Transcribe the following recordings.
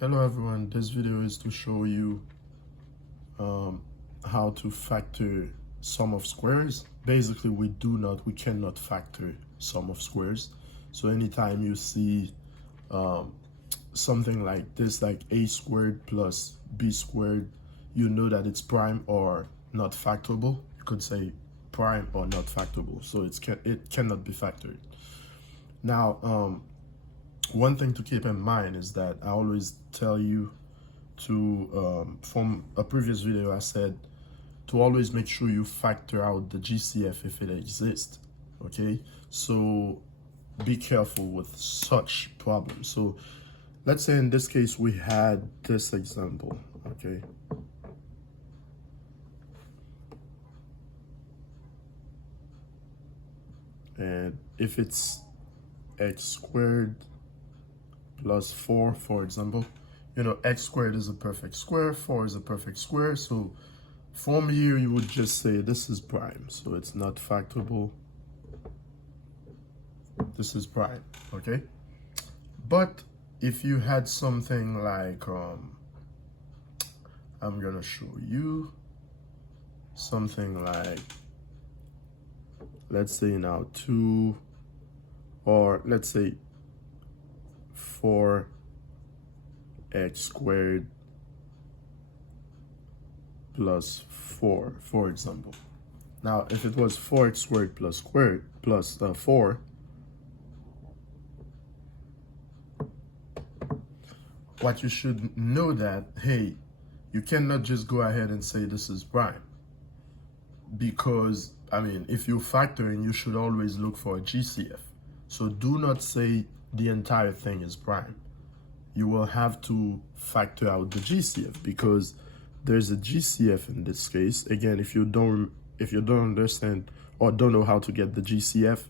Hello everyone, this video is to show you how to factor sum of squares. Basically, we cannot factor sum of squares. So anytime you see something like this, like a squared plus b squared, you know that it's prime or not factorable. You could say prime or not factorable. So it cannot be factored. Now, one thing to keep in mind is that I always tell you to, from a previous video, I said to always make sure you factor out the GCF if it exists, okay? So be careful with such problems. So let's say in this case, we had this example, okay? And if it's x squared plus 4, for example, you know, x squared is a perfect square, 4 is a perfect square. So from here, you would just say this is prime. So it's not factorable. This is prime, okay? But if you had something like, I'm gonna show you something like, let's say now 2, or let's say 4x squared plus 4, for example. Now, if it was 4x squared plus 4, what you should know that, hey, you cannot just go ahead and say this is prime. Because, I mean, if you factor in, you should always look for a GCF. So do not say the entire thing is prime. You will have to factor out the GCF because there's a GCF in this case. Again, if you don't understand or don't know how to get the GCF,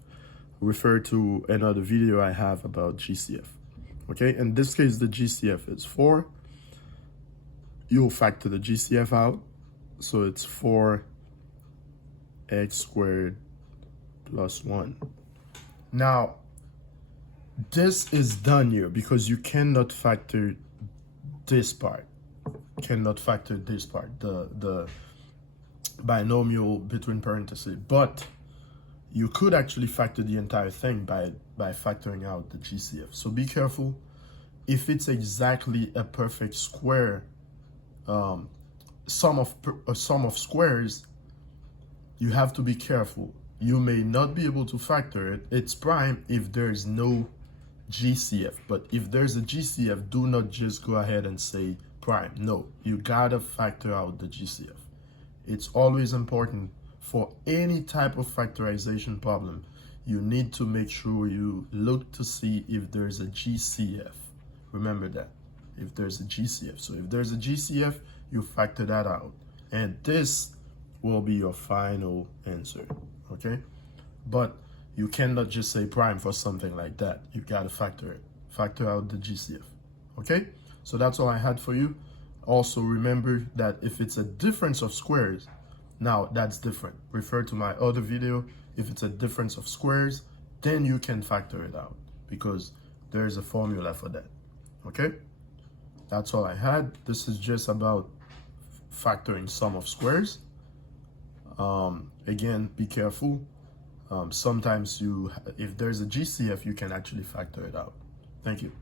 refer to another video I have about GCF. Okay, in this case, the GCF is 4. You'll factor the GCF out. So it's 4x squared plus 1. Now, this is done here because you cannot factor this part. Cannot factor this part, the binomial between parentheses. But you could actually factor the entire thing by factoring out the GCF. So be careful. If it's exactly a perfect square, sum of squares, you have to be careful. You may not be able to factor it. It's prime if there's no GCF. But if there's a GCF, do not just go ahead and say prime. No, you gotta factor out the GCF. It's always important for any type of factorization problem. You need to make sure you look to see if there's a GCF. Remember that, if there's a GCF. So if there's a GCF, you factor that out. And this will be your final answer, okay? But you cannot just say prime for something like that. You gotta factor it. Factor out the GCF, okay? So that's all I had for you. Also remember that if it's a difference of squares, now that's different. Refer to my other video. If it's a difference of squares, then you can factor it out because there's a formula for that, okay? That's all I had. This is just about factoring sum of squares. Again, be careful. Sometimes if there's a GCF, you can actually factor it out. Thank you.